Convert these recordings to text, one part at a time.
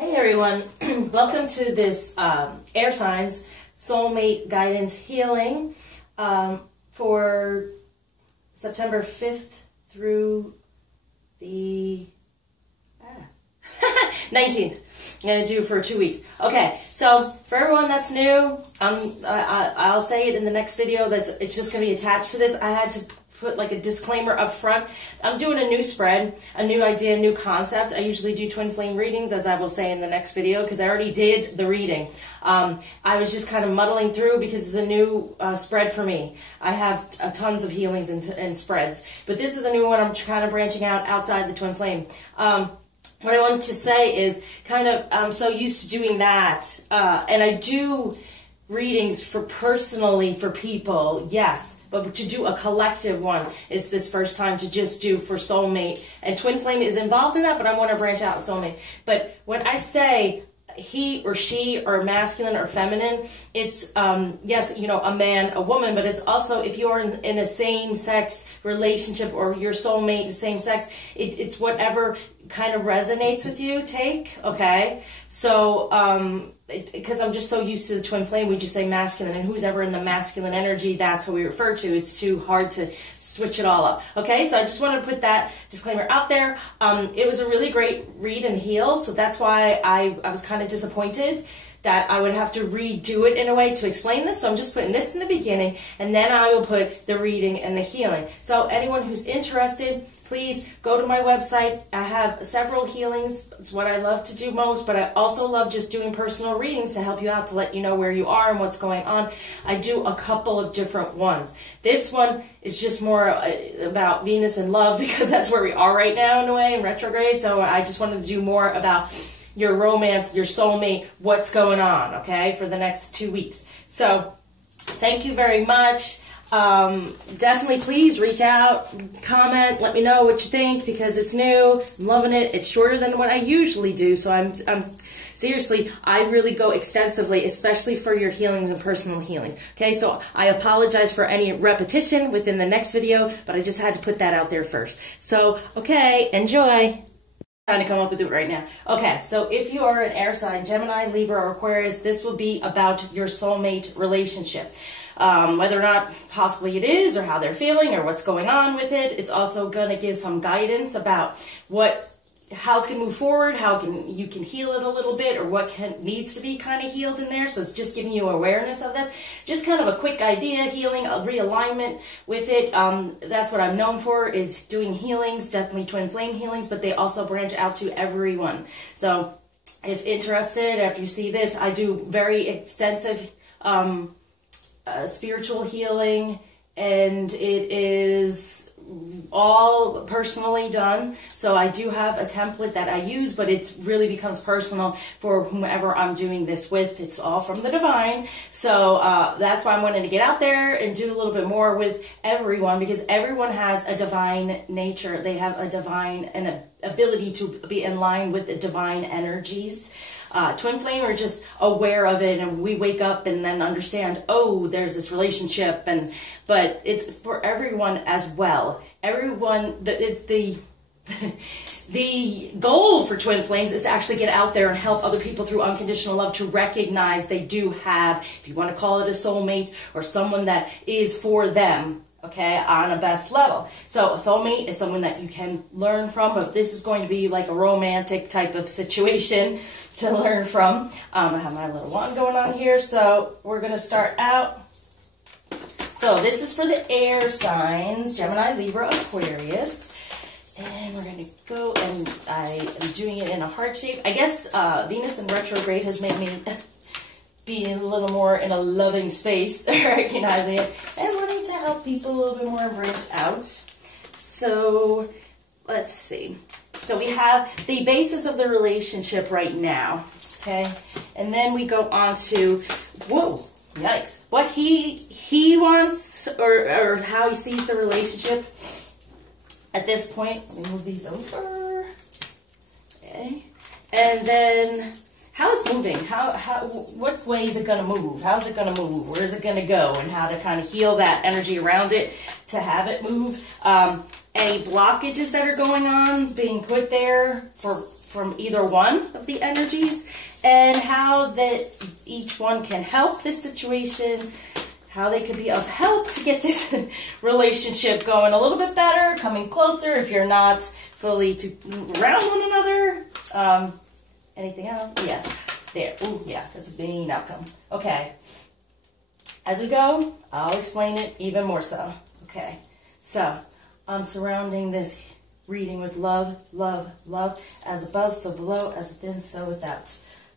Hey everyone, welcome to this AirSigns Soulmate Guidance Healing for September 5th through the 19th. I'm going to do for 2 weeks. Okay, so for everyone that's new, I'll say it in the next video. It's just going to be attached to this. I had to put like a disclaimer up front. I'm doing a new spread, a new idea, new concept. I usually do twin flame readings, as I will say in the next video, because I already did the reading. I was just kind of muddling through because it's a new spread for me. I have tons of healings and spreads, but this is a new one. I'm kind of branching out outside the twin flame. What I wanted to say is I'm so used to doing that, and I do readings for personally for people, yes, but to do a collective one is this first time to just do for soulmate, and twin flame is involved in that, but I want to branch out soulmate. But when I say he or she or masculine or feminine, it's yes, you know, a man, a woman, but it's also if you're in a same-sex relationship or your soulmate is same sex, it's whatever kind of resonates with you, take, okay? So because I'm just so used to the twin flame, we just say masculine, and who's ever in the masculine energy, that's what we refer to. It's too hard to switch it all up. Okay, so I just want to put that disclaimer out there. It was a really great read and heal, so that's why I was kind of disappointed that I would have to redo it in a way to explain this. So I'm just putting this in the beginning, and then I will put the reading and the healing. So anyone who's interested, please go to my website. I have several healings. It's what I love to do most, but I also love just doing personal readings to help you out, to let you know where you are and what's going on. I do a couple of different ones. This one is just more about Venus and love because that's where we are right now in a way, in retrograde. So I just wanted to do more about your romance, your soulmate, what's going on, okay, for the next 2 weeks. So thank you very much. Definitely please reach out, comment, let me know what you think, because it's new. I'm loving it. It's shorter than what I usually do, so I'm seriously, I really go extensively, especially for your healings and personal healings. Okay, so I apologize for any repetition within the next video, but I just had to put that out there first. So, okay, enjoy. Trying to come up with it right now. Okay, so if you are an air sign, Gemini, Libra, or Aquarius, this will be about your soulmate relationship. Whether or not possibly it is, or how they're feeling, or what's going on with it. It's also going to give some guidance about how it's going to move forward, how you can heal it a little bit, or what needs to be kind of healed in there. So it's just giving you awareness of this. Just kind of a quick idea, healing, a realignment with it. That's what I'm known for, is doing healings, definitely twin flame healings, but they also branch out to everyone. So if interested, after you see this, I do very extensive spiritual healing, and it is all personally done. So I do have a template that I use, but it really becomes personal for whomever I'm doing this with. It's all from the divine. So that's why I'm wanting to get out there and do a little bit more with everyone, because everyone has a divine nature. They have a divine and ability to be in line with the divine energies. Twin flame are just aware of it, and we wake up and then understand, oh, there's this relationship, but it's for everyone as well. Everyone, the goal for twin flames is to actually get out there and help other people through unconditional love to recognize they do have, if you want to call it a soulmate, or someone that is for them, okay, on a best level. So a soulmate is someone that you can learn from, but this is going to be like a romantic type of situation to learn from. I have my little wand going on here, so we're going to start out. So this is for the air signs, Gemini, Libra, Aquarius. And we're going to go, and I am doing it in a heart shape. I guess Venus in retrograde has made me be a little more in a loving space, recognizing it, and wanting to help people a little bit more and branch out. So let's see. So we have the basis of the relationship right now, okay? And then we go on to, whoa, yikes, what he wants, or how he sees the relationship at this point. Let me move these over. Okay. And then how it's moving, what way is it going to move? How's it going to move? Where is it going to go? And how to kind of heal that energy around it to have it move. Any blockages that are going on, being put there for from either one of the energies, and how that each one can help this situation, how they could be of help to get this relationship going a little bit better, coming closer if you're not fully around one another. Anything else? Yeah, there. Ooh, yeah, that's a main outcome. Okay. As we go, I'll explain it even more so. Okay. So, I'm surrounding this reading with love, love, love. As above, so below. As within, so without.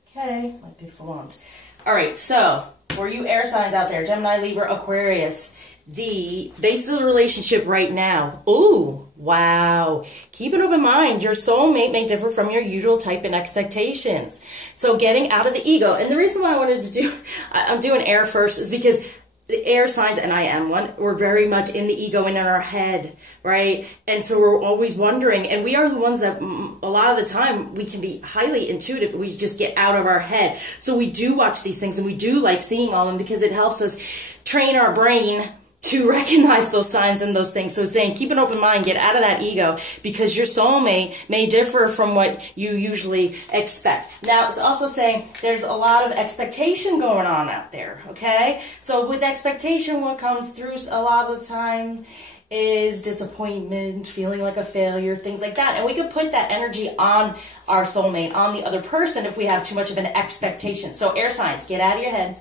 Okay. My beautiful wand. All right. So, for you air signs out there, Gemini, Libra, Aquarius, the basis of the relationship right now. Ooh, wow. Keep an open mind. Your soulmate may differ from your usual type and expectations. So getting out of the ego. And the reason why I wanted to I'm doing air first is because the air signs, and I am one, we're very much in the ego and in our head, right? And so we're always wondering, and we are the ones that a lot of the time we can be highly intuitive. We just get out of our head. So we do watch these things, and we do like seeing all of them because it helps us train our brain to recognize those signs and those things. So saying, keep an open mind, get out of that ego, because your soulmate may differ from what you usually expect. Now, it's also saying there's a lot of expectation going on out there, okay? So with expectation, what comes through a lot of the time is disappointment, feeling like a failure, things like that. And we could put that energy on our soulmate, on the other person, if we have too much of an expectation. So air signs, get out of your head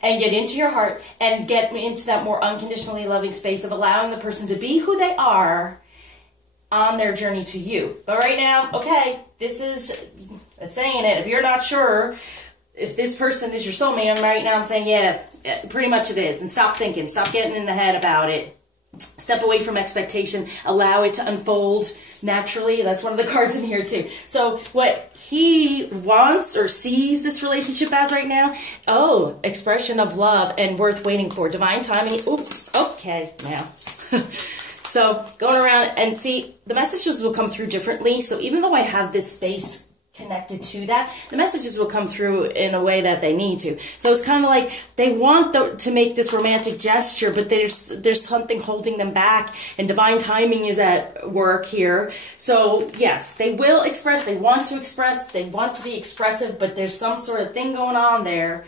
and get into your heart and get into that more unconditionally loving space of allowing the person to be who they are on their journey to you. But right now, okay, this is, it's saying it. If you're not sure if this person is your soulmate, and right now I'm saying, yeah, pretty much it is. And stop thinking, stop getting in the head about it. Step away from expectation, allow it to unfold naturally. That's one of the cards in here too. So what he wants or sees this relationship as right now, oh, expression of love and worth waiting for, divine timing. Ooh, okay, now. So going around and see, the messages will come through differently. So even though I have this space connected to that, the messages will come through in a way that they need to. So it's kind of like they want to make this romantic gesture, but there's something holding them back, and divine timing is at work here. So yes, they will express, they want to be expressive, but there's some sort of thing going on there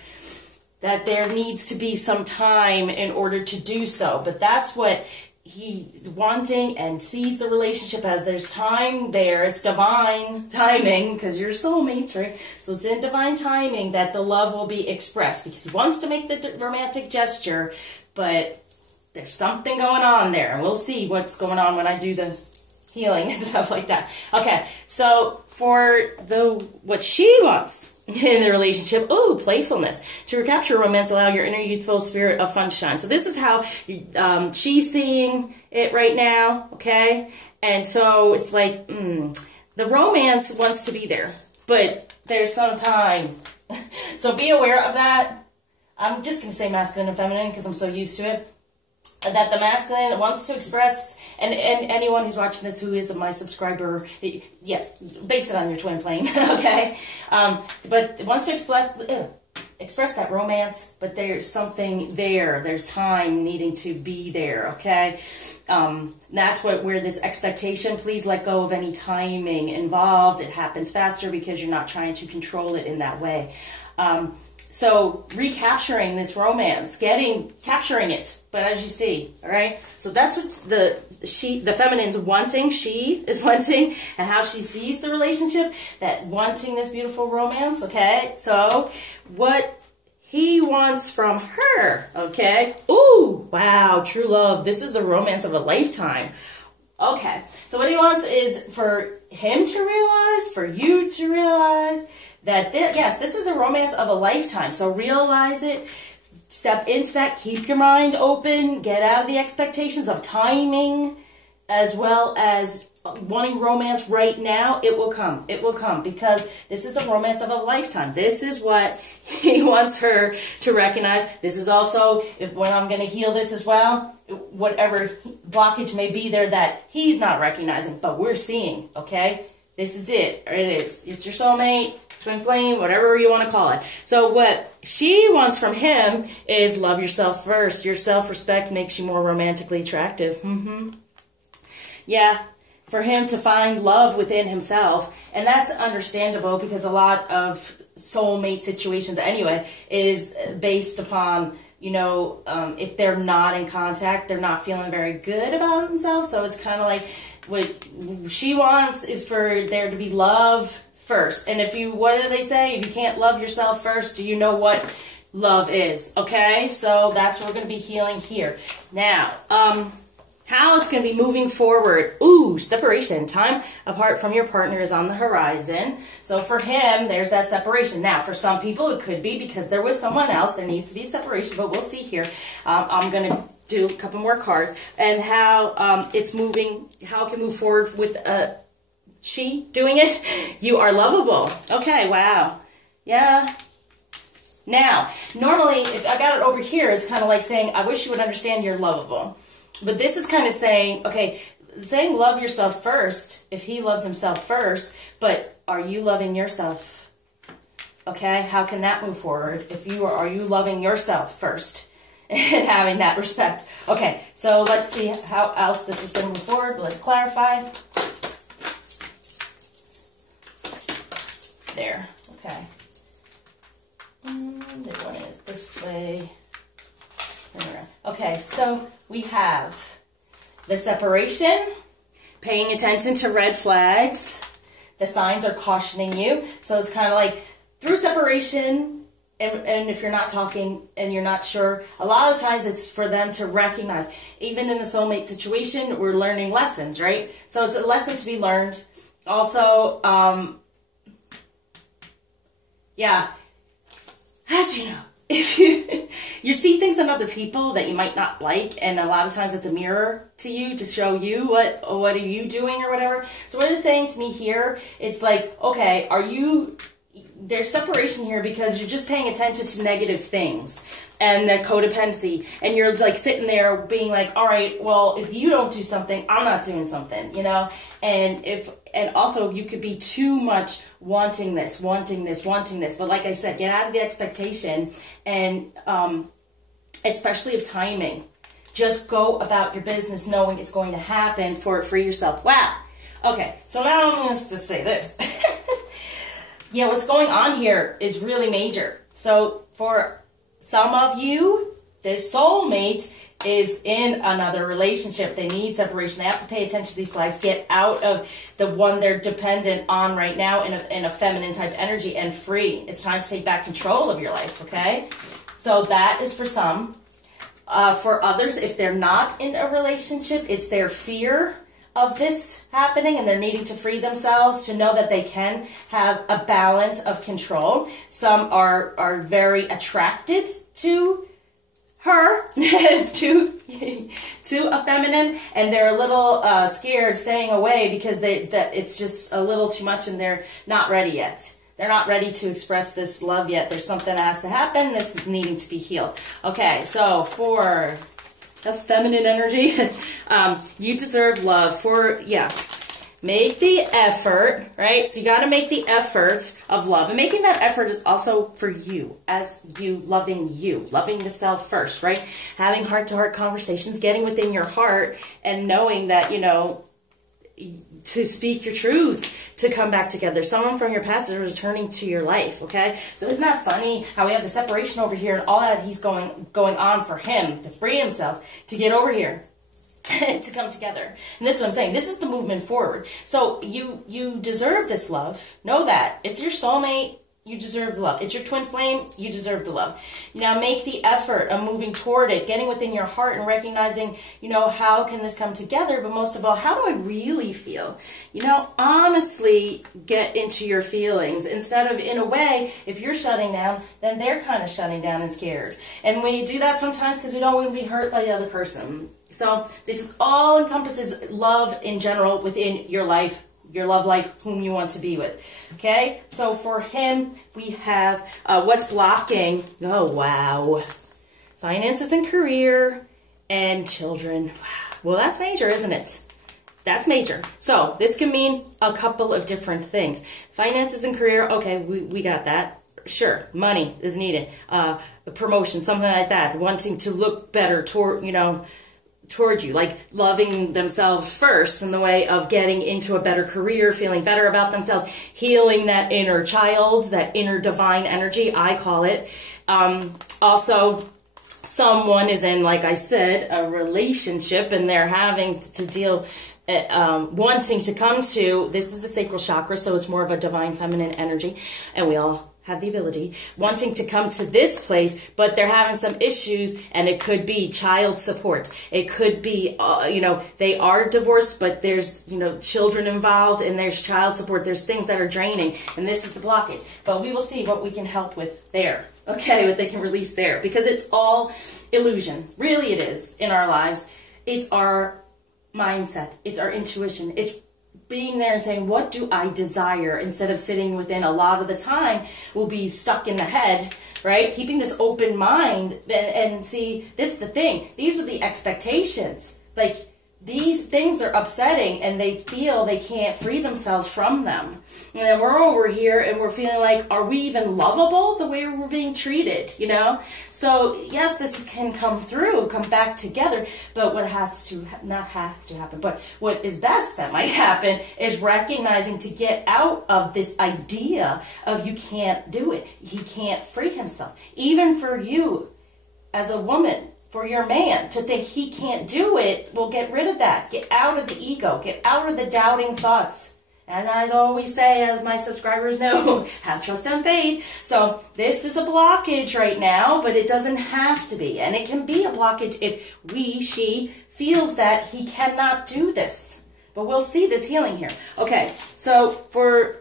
that there needs to be some time in order to do so. But that's what he's wanting and sees the relationship as. There's time there. It's divine timing, because you're soulmates, right? So it's in divine timing that the love will be expressed, because he wants to make the romantic gesture, but there's something going on there. And we'll see what's going on when I do the healing and stuff like that. Okay, so for what she wants in the relationship, oh, playfulness. To recapture romance, allow your inner youthful spirit of fun to shine. So this is how she's seeing it right now, okay? And so it's like, the romance wants to be there, but there's some time. So be aware of that. I'm just going to say masculine and feminine because I'm so used to it. That the masculine wants to express, and anyone who's watching this who is my subscriber, yes, base it on your twin flame, okay? But it wants to express that romance, but there's something there. There's time needing to be there, okay? That's where this expectation, please let go of any timing involved. It happens faster because you're not trying to control it in that way. So recapturing this romance, capturing it, but as you see, all right? So that's what the feminine's wanting, she is wanting, and how she sees the relationship, that wanting this beautiful romance, okay? So what he wants from her, okay? Ooh, wow, true love. This is a romance of a lifetime. Okay, so what he wants is for him to realize, for you to realize, that yes, this is a romance of a lifetime. So realize it, step into that, keep your mind open, get out of the expectations of timing, as well as wanting romance right now. It will come. It will come, because this is a romance of a lifetime. This is what he wants her to recognize. This is also, when I'm going to heal this as well, whatever blockage may be there that he's not recognizing, but we're seeing, okay? This is it. It is. It's your soulmate, twin flame, whatever you want to call it. So what she wants from him is love yourself first. Your self-respect makes you more romantically attractive. Yeah, for him to find love within himself. And that's understandable because a lot of soulmate situations anyway is based upon, you know, if they're not in contact, they're not feeling very good about themselves. So it's kind of like what she wants is for there to be love first. And if you, what do they say? If you can't love yourself first, do you know what love is? Okay, so that's what we're going to be healing here. Now, how it's going to be moving forward. Ooh, separation. Time apart from your partner is on the horizon. So for him, there's that separation. Now, for some people, it could be because there was someone else. There needs to be separation, but we'll see here. I'm going to do a couple more cards and how it's moving, how it can move forward with she doing it. You are lovable. Okay, wow. Yeah. Now, normally, if I got it over here, it's kind of like saying, I wish you would understand you're lovable. But this is kind of saying, okay, saying love yourself first, if he loves himself first, but are you loving yourself? Okay, how can that move forward? If you are you loving yourself first and having that respect? Okay, so let's see how else this is going to move forward. Let's clarify. There, okay. They wanted it this way. Okay, so we have the separation, paying attention to red flags. The signs are cautioning you. So it's kind of like through separation, and if you're not talking and you're not sure, a lot of times it's for them to recognize. Even in a soulmate situation, we're learning lessons, right? So it's a lesson to be learned. Also, yeah, as you know, if you see things in other people that you might not like, and a lot of times it's a mirror to you to show you what are you doing or whatever. So what it's saying to me here, it's like, okay, there's separation here because you're just paying attention to negative things and their codependency, and you're like sitting there being like, all right, well, if you don't do something, I'm not doing something, you know. And also you could be too much wanting this, but like I said, get out of the expectation, and especially of timing. Just go about your business knowing it's going to happen for yourself. Wow. Okay, so now I'm going to say this. Yeah, what's going on here is really major. So for some of you, this soulmate is in another relationship. They need separation. They have to pay attention to these flags. Get out of the one they're dependent on right now in a feminine type energy and free. It's time to take back control of your life, okay? So that is for some. For others, if they're not in a relationship, it's their fear of this happening and they're needing to free themselves to know that they can have a balance of control. Some are very attracted to her, to a feminine, and they're a little scared staying away because it's just a little too much and they're not ready yet. They're not ready to express this love yet. There's something that has to happen. This is needing to be healed. Okay, so for the feminine energy, you deserve love. Make the effort, right? So you got to make the effort of love. And making that effort is also for you, as you, loving yourself first, right? Having heart-to-heart conversations, getting within your heart and knowing that, you know, to speak your truth, to come back together. Someone from your past is returning to your life, okay? So isn't that funny how we have the separation over here and all that he's going on for him to free himself, to get over here, to come together. And this is what I'm saying. This is the movement forward. So you deserve this love. Know that. It's your soulmate. You deserve the love. It's your twin flame. You deserve the love. Now make the effort of moving toward it, getting within your heart and recognizing, you know, how can this come together? But most of all, how do I really feel? You know, honestly get into your feelings. Instead of, in a way, if you're shutting down, then they're kind of shutting down and scared. And we do that sometimes because we don't want to be hurt by the other person. So this is all encompasses love in general within your life, your love life, whom you want to be with. Okay, so for him, we have what's blocking. Oh, wow. Finances and career and children. Wow. Well, that's major, isn't it? That's major. So this can mean a couple of different things. Finances and career, okay, we got that. Sure, money is needed. A promotion, something like that. Wanting to look better toward, you know, toward you, like loving themselves first in the way of getting into a better career, feeling better about themselves, healing that inner child, that inner divine energy, I call it. Also, someone is in, like I said, a relationship, and they're having to deal, wanting to come to, this is the sacral chakra, so it's more of a divine feminine energy, and we all have the ability, wanting to come to this place, but they're having some issues, and it could be child support. It could be, they are divorced, but there's, children involved, and there's child support. There's things that are draining, and this is the blockage. But we will see what we can help with there. Okay, what they can release there, because it's all illusion. Really it is in our lives. It's our mindset. It's our intuition. It's being there and saying, what do I desire? Instead of sitting within, a lot of the time, we'll be stuck in the head, right? Keeping this open mind and see, this is the thing. These are the expectations. Like, these things are upsetting, and they feel they can't free themselves from them. And then we're over here and we're feeling like, are we even lovable the way we're being treated, So yes, this can come back together, but what what is best that might happen is recognizing to get out of this idea of you can't do it. He can't free himself. Even for you as a woman, for your man to think he can't do it, well, get rid of that. Get out of the ego. Get out of the doubting thoughts. And as I always say, as my subscribers know, have trust and faith. So this is a blockage right now, but it doesn't have to be. And it can be a blockage if she feels that he cannot do this. But we'll see this healing here. Okay, so for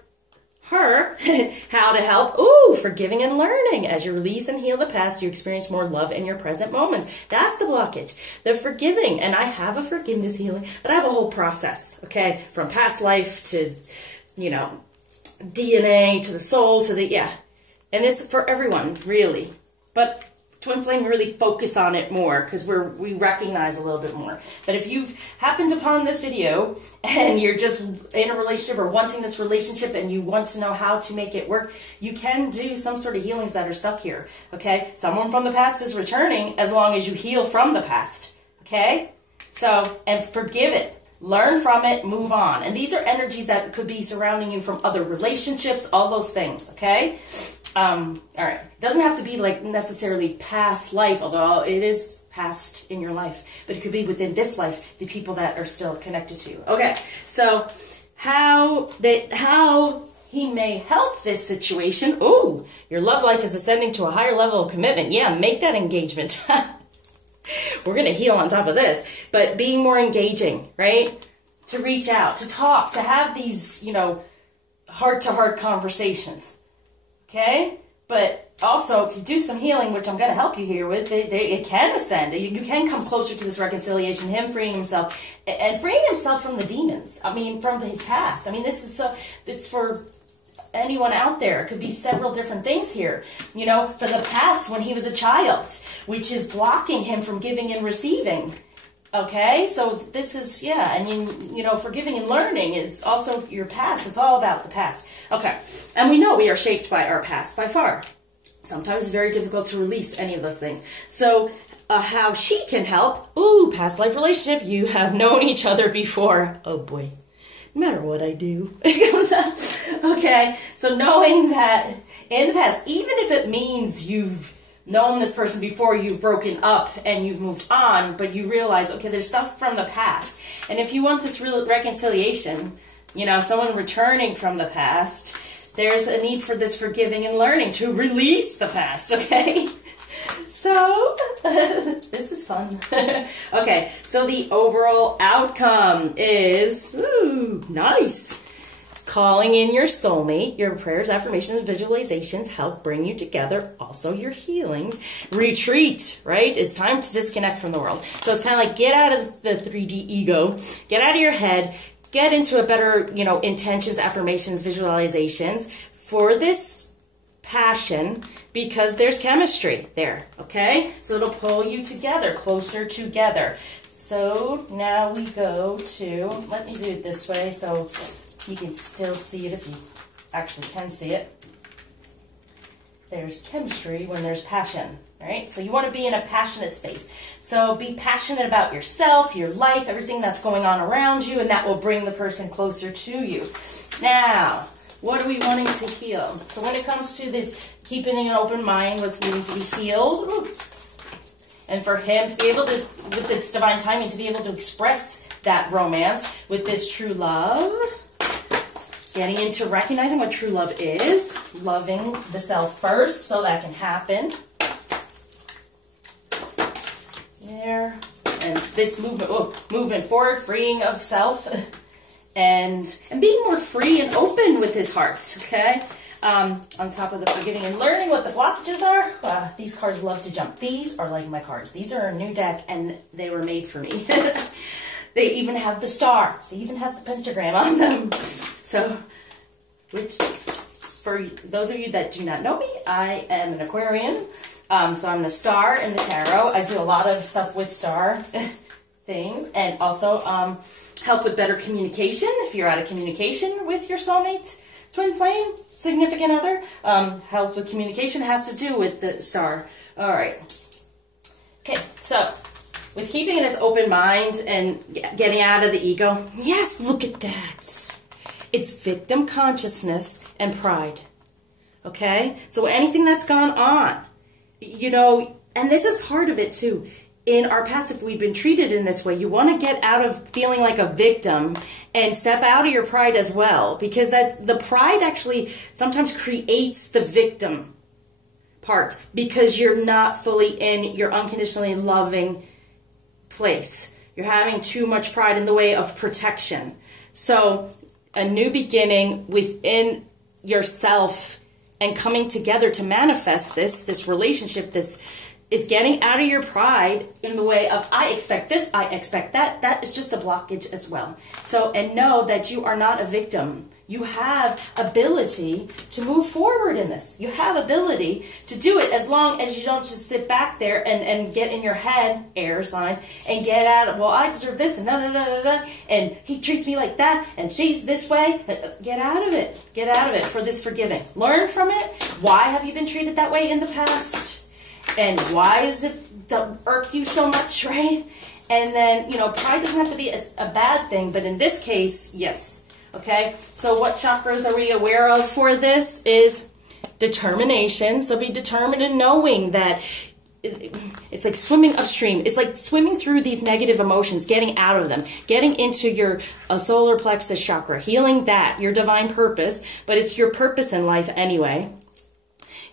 her, how to help. Forgiving and learning. As you release and heal the past, you experience more love in your present moments. That's the blockage. The forgiving. And I have a forgiveness healing, but I have a whole process, okay? From past life to, DNA to the soul to and it's for everyone, really. But Twin Flame really focus on it more because we recognize a little bit more. But if you've happened upon this video and you're just in a relationship or wanting this relationship and you want to know how to make it work, you can do some sort of healings that are stuck here, okay? Someone from the past is returning as long as you heal from the past, okay? So, and forgive it. Learn from it, move on. And these are energies that could be surrounding you from other relationships, all those things, okay? All right. It doesn't have to be like necessarily past life, although it is past in your life. But it could be within this life, the people that are still connected to you. Okay, so how he may help this situation. Ooh, your love life is ascending to a higher level of commitment. Yeah, make that engagement. We're going to heal on top of this. But being more engaging, right? To reach out, to talk, to have these, heart-to-heart conversations. Okay? But also, if you do some healing, which I'm going to help you here with, it can ascend. You can come closer to this reconciliation, him freeing himself, and freeing himself from the demons. I mean, from his past. I mean, this is it's for anyone out there. It could be several different things here. For the past when he was a child, which is blocking him from giving and receiving. Okay, so this is, and forgiving and learning is also your past. It's all about the past. Okay, and we know we are shaped by our past by far. Sometimes it's very difficult to release any of those things. So how she can help, past life relationship, you have known each other before. Oh boy, no matter what I do, it goes up. Okay, so knowing that in the past, even if it means you've known this person before you've broken up and you've moved on, but you realize, okay, there's stuff from the past. And if you want this real reconciliation, someone returning from the past, there's a need for this forgiving and learning to release the past, okay? So, this is fun. Okay, so the overall outcome is, nice. Calling in your soulmate, your prayers, affirmations, visualizations help bring you together. Also your healings. Retreat, right? It's time to disconnect from the world. So it's kind of like get out of the 3D ego, get out of your head, get into a better, intentions, affirmations, visualizations for this passion because there's chemistry there, okay? So it'll pull you together, closer together. So now we go to, let me do it this way so you can still see it if you actually can see it. there's chemistry when there's passion, right? So you want to be in a passionate space. So be passionate about yourself, your life, everything that's going on around you, and that will bring the person closer to you. Now, what are we wanting to heal? So when it comes to this keeping an open mind, what's needing to be healed, and for him to be able to, with this divine timing, to be able to express that romance with this true love, getting into recognizing what true love is, loving the self first so that can happen. There. And this movement, movement forward, freeing of self, and being more free and open with his heart, okay? On top of the forgiving and learning what the blockages are. These cards love to jump. These are like my cards. These are a new deck, and they were made for me. They even have the star. They even have the pentagram on them. So, which, for those of you that do not know me, I am an Aquarian. So I'm the star in the tarot. I do a lot of stuff with star things, and also help with better communication. If you're out of communication with your soulmate, twin flame, significant other, help with communication has to do with the star. All right. Okay, so with keeping this open mind and getting out of the ego, yes, look at that. It's victim consciousness and pride. Okay? So anything that's gone on, you know, and this is part of it too. In our past, if we've been treated in this way, you want to get out of feeling like a victim and step out of your pride as well, because the pride actually sometimes creates the victim part because you're not fully in your unconditionally loving place. You're having too much pride in the way of protection. So a new beginning within yourself and coming together to manifest this relationship, this is getting out of your pride in the way of, I expect this, I expect that. That is just a blockage as well. So, and know that you are not a victim. You have ability to move forward in this. You have ability to do it as long as you don't just sit back there and get in your head, air sign, and get out of, well, I deserve this, and and he treats me like that, and she's this way. Get out of it. Get out of it for this forgiving. Learn from it. Why have you been treated that way in the past? And why does it irk you so much, right? And then, you know, pride doesn't have to be a bad thing, but in this case, yes. Okay, so what chakras are we aware of for this is determination. So be determined in knowing that it's like swimming upstream. It's like swimming through these negative emotions, getting out of them, getting into your solar plexus chakra, healing that, your divine purpose, but it's your purpose in life anyway.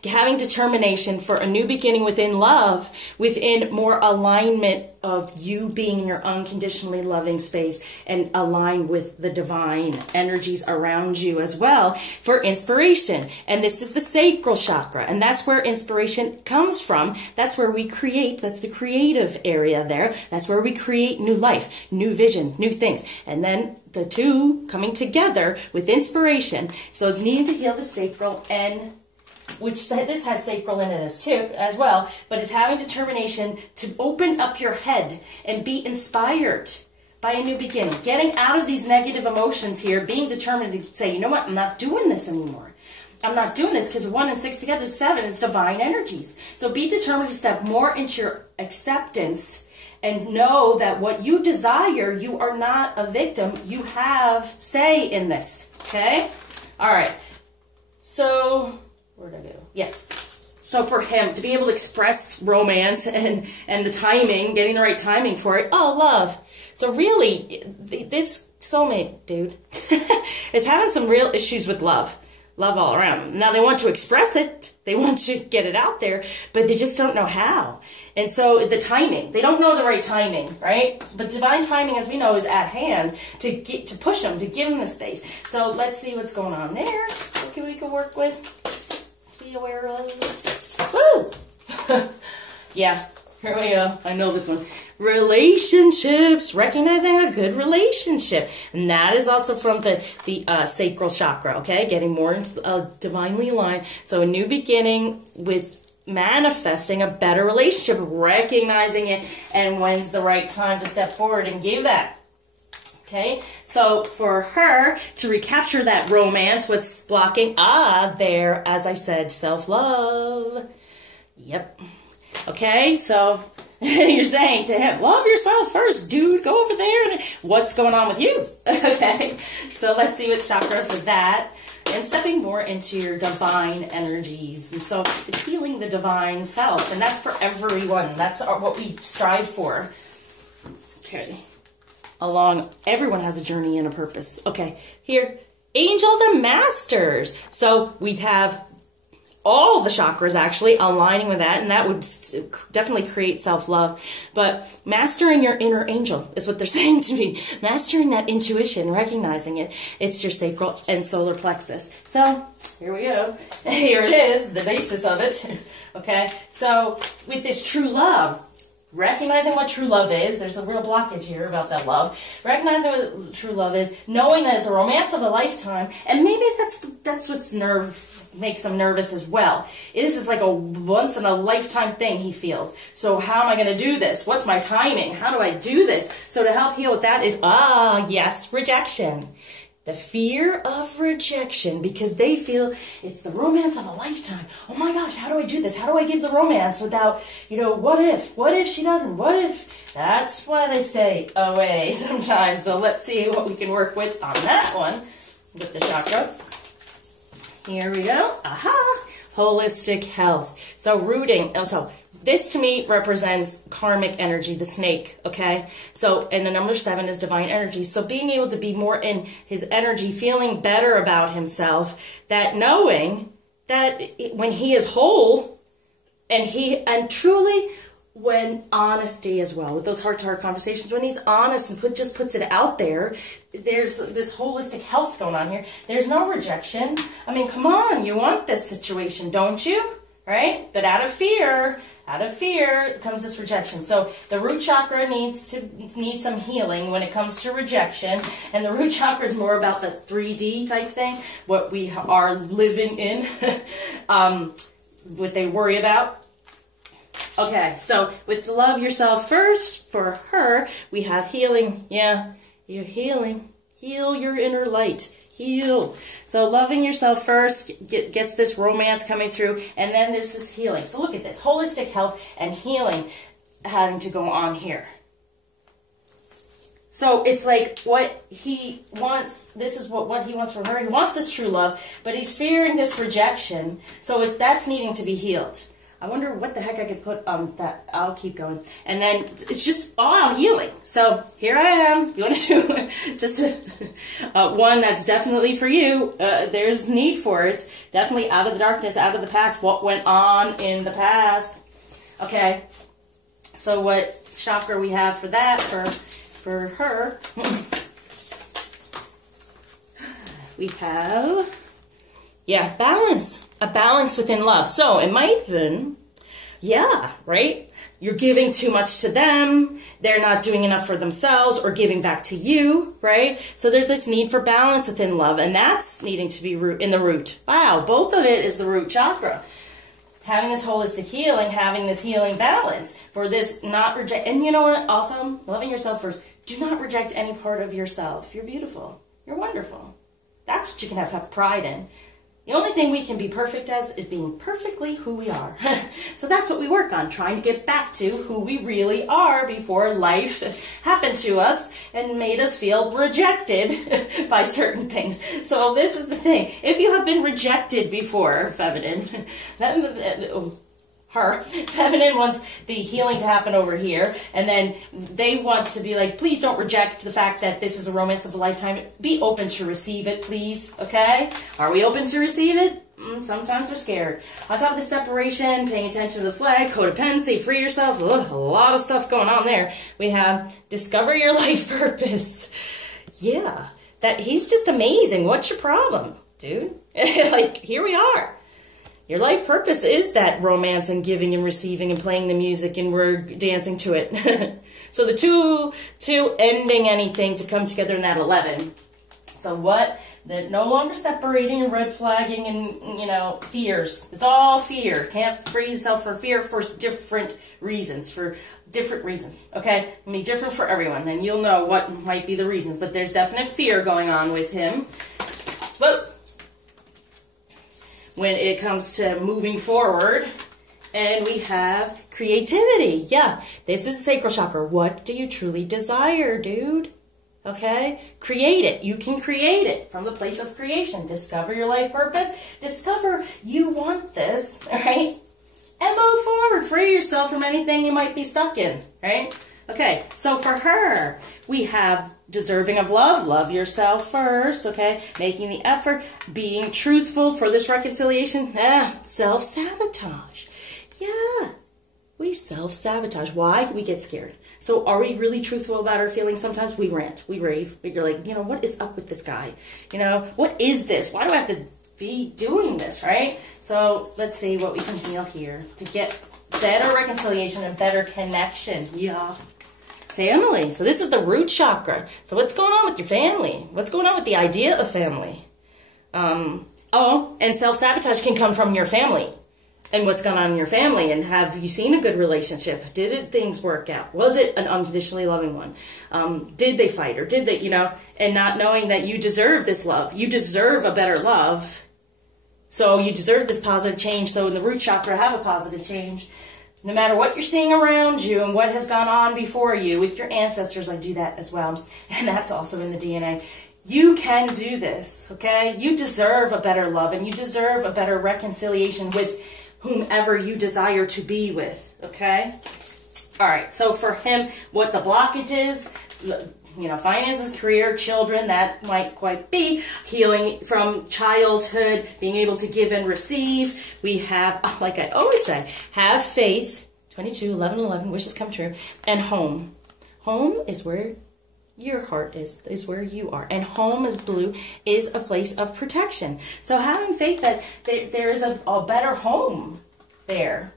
Having determination for a new beginning within love, within more alignment of you being in your unconditionally loving space and align with the divine energies around you as well for inspiration. And this is the sacral chakra, and that's where inspiration comes from. That's where we create. That's the creative area there. That's where we create new life, new vision, new things. And then the two coming together with inspiration. So it's needing to heal the sacral, and which this has sacral in it as well, but it's having determination to open up your head and be inspired by a new beginning. Getting out of these negative emotions here, being determined to say, you know what, I'm not doing this anymore. I'm not doing this because 1 and 6 together is 7. It's divine energies. So be determined to step more into your acceptance and know that what you desire, you are not a victim. You have say in this, okay? All right. So where did I go? Yes. So for him to be able to express romance and the timing, getting the right timing for it, oh, love. So really, this soulmate dude is having some real issues with love. Love all around. Now they want to express it. They want to get it out there, but they just don't know how. And so the timing, they don't know the right timing, right? But divine timing, as we know, is at hand to push them, to give them the space. So let's see what's going on there. What we can work with. Be aware of. Woo! Yeah, here we go. I know this one. Relationships. Recognizing a good relationship. And that is also from the sacral chakra, okay? Getting more into, divinely aligned. So a new beginning with manifesting a better relationship. Recognizing it. And when's the right time to step forward and give that. Okay, so for her to recapture that romance, what's blocking? There, as I said, self-love. Yep. Okay, so you're saying to him, love yourself first, dude. Go over there. And what's going on with you? Okay, so let's see what chakra for that. And stepping more into your divine energies. And so it's healing the divine self. And that's for everyone. That's what we strive for. Okay. Everyone has a journey and a purpose. Okay, here, angels and masters. So we have all the chakras actually aligning with that, and that would definitely create self-love. But mastering your inner angel is what they're saying to me. Mastering that intuition, recognizing it. It's your sacral and solar plexus. So here we go. Here it is, the basis of it. Okay, so with this true love, recognizing what true love is, there's a real blockage here about that love. Recognizing what true love is, knowing that it's a romance of a lifetime, and maybe that's what's makes him nervous as well. This is like a once in a lifetime thing he feels. So how am I going to do this? What's my timing? How do I do this? So to help heal with that is, yes, rejection. The fear of rejection, because they feel it's the romance of a lifetime. Oh my gosh, how do I do this? How do I give the romance without, what if? What if she doesn't? What if? That's why they stay away sometimes. So let's see what we can work with on that one with the chakra. Here we go. Aha! Holistic health. So rooting. So this to me represents karmic energy, the snake, okay? So, and the number 7 is divine energy. So being able to be more in his energy, feeling better about himself, that knowing that when he is whole, and truly when honesty as well, with those heart-to-heart conversations, when he's honest and just puts it out there, there's this holistic health going on here. There's no rejection. I mean, come on, you want this situation, don't you? Right? But out of fear comes this rejection. So the root chakra needs some healing when it comes to rejection. And the root chakra is more about the 3D type thing, what we are living in, what they worry about. Okay, so with love yourself first, for her, we have healing. Yeah, you're healing. Heal your inner light. Heal. So loving yourself first gets this romance coming through, and then there's this healing. So look at this, holistic health and healing having to go on here. So it's like what he wants, this is what he wants from her. He wants this true love, but he's fearing this rejection. So that's needing to be healed. I wonder what the heck I could put on that. I'll keep going. And then it's just all out healing. So here I am. You want to do just one that's definitely for you. There's need for it. Definitely out of the darkness, out of the past. What went on in the past. Okay. So what chakra we have for that, for her. We have, yeah, balance. A balance within love. So it might have been, yeah, right? You're giving too much to them. They're not doing enough for themselves or giving back to you, right? So there's this need for balance within love, and that's needing to be in the root. Wow, both of it is the root chakra. Having this holistic healing, having this healing balance for this not reject. And you know what? Also, loving yourself first. Do not reject any part of yourself. You're beautiful. You're wonderful. That's what you can have pride in. The only thing we can be perfect as is being perfectly who we are. So that's what we work on, trying to get back to who we really are before life happened to us and made us feel rejected by certain things. So this is the thing. If you have been rejected before, feminine, feminine wants the healing to happen over here, and then they want to be like, please don't reject the fact that this is a romance of a lifetime. Be open to receive it, please, okay? Are we open to receive it? Sometimes we're scared. On top of the separation, paying attention to the flag, codependency, free yourself, a lot of stuff going on there. We have discover your life purpose. Yeah, that he's just amazing. What's your problem, dude? Like, here we are. Your life purpose is that romance and giving and receiving and playing the music, and we're dancing to it. So the two ending anything to come together in that 11. So what? They're no longer separating and red flagging and, fears. It's all fear. Can't free yourself from fear for different reasons, for different reasons, okay? It's going to be different for everyone, and you'll know what might be the reasons, but there's definite fear going on with him. But when it comes to moving forward, and we have creativity. Yeah, this is sacral chakra. What do you truly desire, dude? Okay? Create it. You can create it from the place of creation. Discover your life purpose. Discover you want this, right? And move forward. Free yourself from anything you might be stuck in, right? Okay, so for her, we have deserving of love. Love yourself first, okay? Making the effort, being truthful for this reconciliation. Self-sabotage. Yeah, we self-sabotage. Why? We get scared. So are we really truthful about our feelings? Sometimes we rant, we rave. You're like, you know, what is up with this guy? You know, what is this? Why do I have to be doing this, right? So let's see what we can heal here to get better reconciliation and better connection. Yeah. Family. So this is the root chakra. So what's going on with your family? What's going on with the idea of family? And self-sabotage can come from your family. And what's going on in your family, and have you seen a good relationship? Did things work out? Was it an unconditionally loving one? Did they fight, or did they, you know, and not knowing that you deserve this love. You deserve a better love. So you deserve this positive change. So in the root chakra, have a positive change. No matter what you're seeing around you and what has gone on before you with your ancestors, I do that as well. And that's also in the DNA. You can do this, okay? You deserve a better love, and you deserve a better reconciliation with whomever you desire to be with, okay? All right, so for him, what the blockage is, you know, finances, career, children, that might quite be healing from childhood, being able to give and receive. We have, like I always say, have faith, 22, 11, 11, wishes come true, and home. Home is where your heart is where you are. And home is blue, is a place of protection. So having faith that there is a better home there.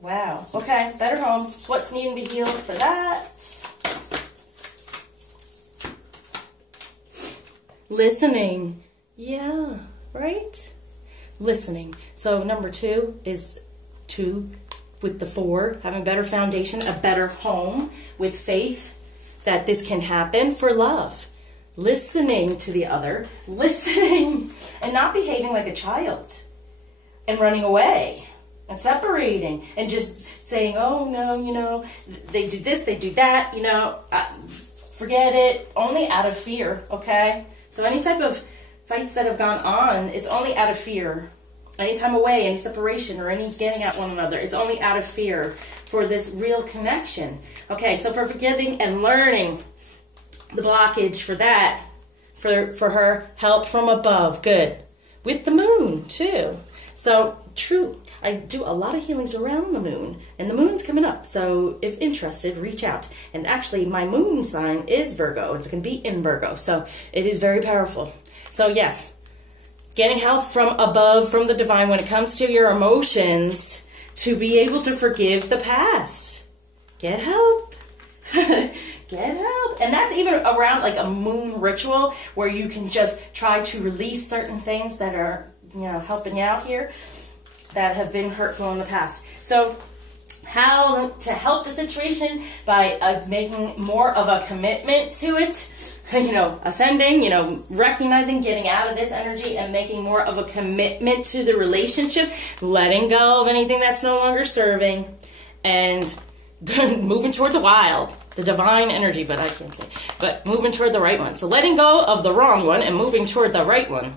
Wow. Okay, better home. What's needing to be healed for that? Listening. Yeah, right? Listening. So number 2 is 2 with the 4, having better foundation, a better home with faith that this can happen for love. Listening to the other, listening and not behaving like a child and running away and separating and just saying, oh no, you know, they do this, they do that, you know, forget it, only out of fear, okay? So any type of fights that have gone on, it's only out of fear. Any time away, any separation or any getting at one another, it's only out of fear for this real connection. Okay, so for forgiving and learning, the blockage for that, for her, help from above, good. With the moon, too. So, true, I do a lot of healings around the moon, and the moon's coming up, so if interested, reach out. And actually, my moon sign is Virgo. It's going to be in Virgo, so it is very powerful. So, yes, getting help from above, from the divine, when it comes to your emotions, to be able to forgive the past. Get help. Get help. And that's even around like a moon ritual where you can just try to release certain things that are, you know, helping you out here that have been hurtful in the past. So how to help the situation by making more of a commitment to it, you know, ascending, you know, recognizing, getting out of this energy and making more of a commitment to the relationship, letting go of anything that's no longer serving, and moving toward the wild, the divine energy, but I can't say, but moving toward the right one. So letting go of the wrong one and moving toward the right one.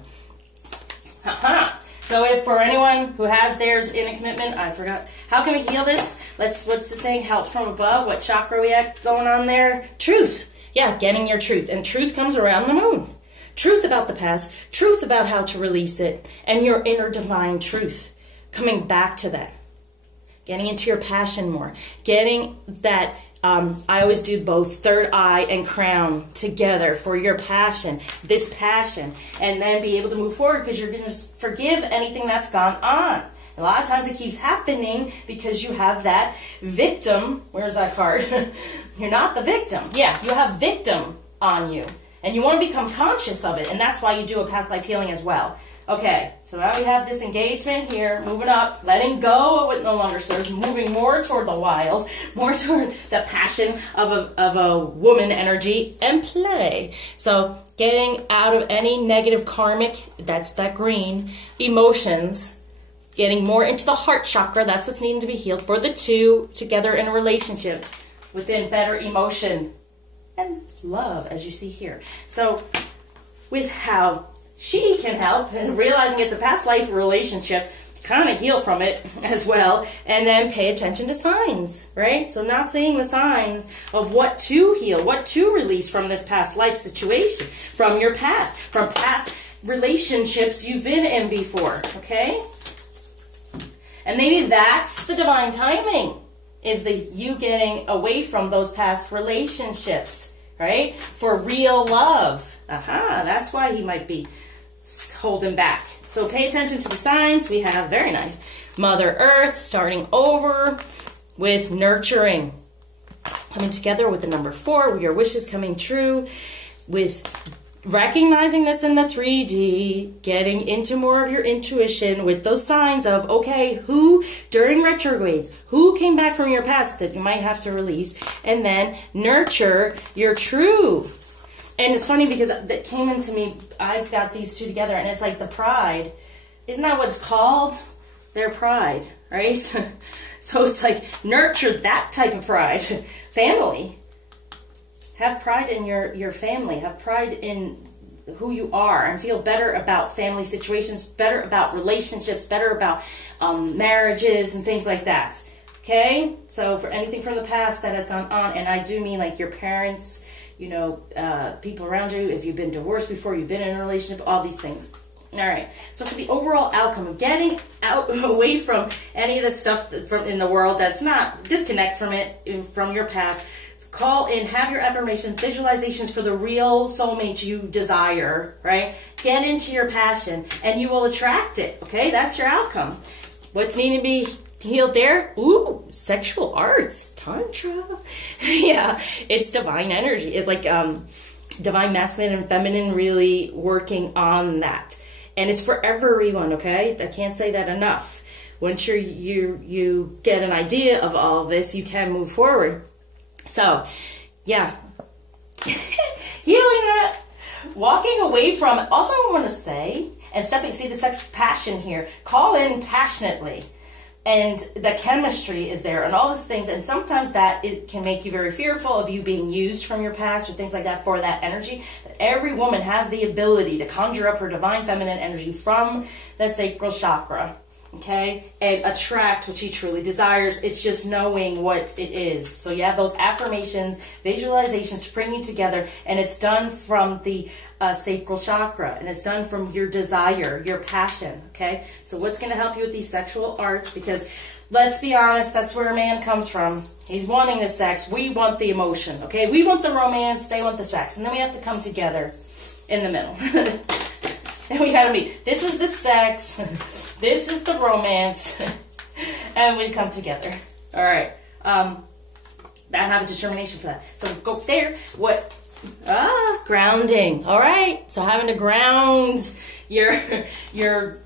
So if for anyone who has theirs in a commitment, I forgot, how can we heal this? What's the saying? Help from above. What chakra we have going on there? Truth. Yeah, getting your truth. And truth comes around the moon. Truth about the past, truth about how to release it, and your inner divine truth. Coming back to that. Getting into your passion more. Getting that, I always do both third eye and crown together for your passion, this passion, and then be able to move forward because you're going to forgive anything that's gone on. A lot of times it keeps happening because you have that victim. Where's that card? You're not the victim. Yeah, you have victim on you. And you want to become conscious of it. And that's why you do a past life healing as well. Okay, so now we have this engagement here, moving up, letting go of what no longer serves, moving more toward the wild, more toward the passion of a woman energy and play. So getting out of any negative karmic, that's that green, emotions, getting more into the heart chakra, that's what's needing to be healed for the two together in a relationship within better emotion and love, as you see here. So with how she can help and realizing it's a past life relationship, kind of heal from it as well, and then pay attention to signs, right? So not seeing the signs of what to heal, what to release from this past life situation, from your past, from past relationships you've been in before, okay? And maybe that's the divine timing, is you getting away from those past relationships, right? For real love. That's why he might be holding back. So pay attention to the signs. We have, very nice, Mother Earth starting over with nurturing. Coming together with the number 4, your wishes coming true, with recognizing this in the 3D, getting into more of your intuition with those signs of, okay, who during retrogrades, who came back from your past that you might have to release, and then nurture your true. And it's funny because that came into me, I've got these two together, and it's like the pride. Isn't that what it's called? Their pride, right? So it's like, nurture that type of pride. Family. Have pride in your family. Have pride in who you are, and feel better about family situations, better about relationships, better about marriages and things like that. Okay? So for anything from the past that has gone on, and I do mean like your parents, you know, people around you, if you've been divorced before, you've been in a relationship, all these things. All right. So for the overall outcome of getting away from any of the stuff in the world that's not, disconnect from it, from your past, call in, have your affirmations, visualizations for the real soulmate you desire, right? Get into your passion and you will attract it, okay? That's your outcome. What's needing to be healed there? Ooh, sexual arts, tantra. Yeah, it's divine energy. It's like divine masculine and feminine really working on that. And it's for everyone, okay? I can't say that enough. Once you get an idea of all of this, you can move forward. So, yeah. Healing that. Walking away from it. Also, I want to say, and see the sexual passion here. Call in passionately. And the chemistry is there and all these things. And sometimes that can make you very fearful of you being used from your past or things like that for that energy. But every woman has the ability to conjure up her divine feminine energy from the sacral chakra. Okay? And attract what she truly desires. It's just knowing what it is. So you have those affirmations, visualizations to bring you together. And it's done from the sacral chakra, and it's done from your desire, your passion, okay? So what's going to help you with these sexual arts? Because let's be honest, that's where a man comes from. He's wanting the sex. We want the emotion, okay? We want the romance, they want the sex. And then we have to come together in the middle. And we got to meet. This is the sex. This is the romance. And we come together. All right. I have a determination for that. So go there. What? Grounding. All right. So having to ground your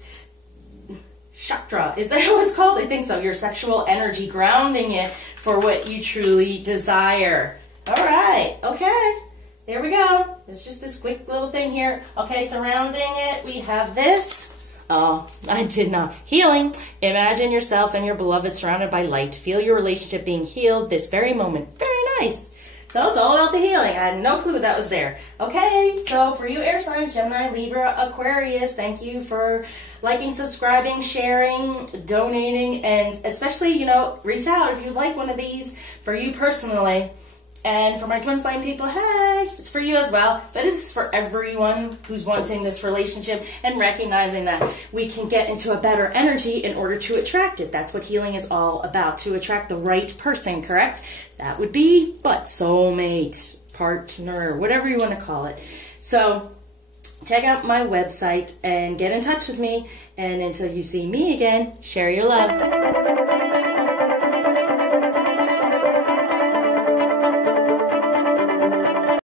chakra. Is that what it's called? I think so. Your sexual energy, grounding it for what you truly desire. All right. Okay. There we go. It's just this quick little thing here. Okay, surrounding it, we have this. Oh, I did not. Healing. Imagine yourself and your beloved surrounded by light. Feel your relationship being healed this very moment. Very nice. So it's all about the healing. I had no clue that was there. Okay, so for you air signs, Gemini, Libra, Aquarius, thank you for liking, subscribing, sharing, donating, and especially, you know, reach out if you like one of these for you personally. And for my twin flame people, hey, it's for you as well. But it's for everyone who's wanting this relationship and recognizing that we can get into a better energy in order to attract it. That's what healing is all about, to attract the right person, correct? That would be what? Soulmate, partner, whatever you want to call it. So check out my website and get in touch with me. And until you see me again, share your love.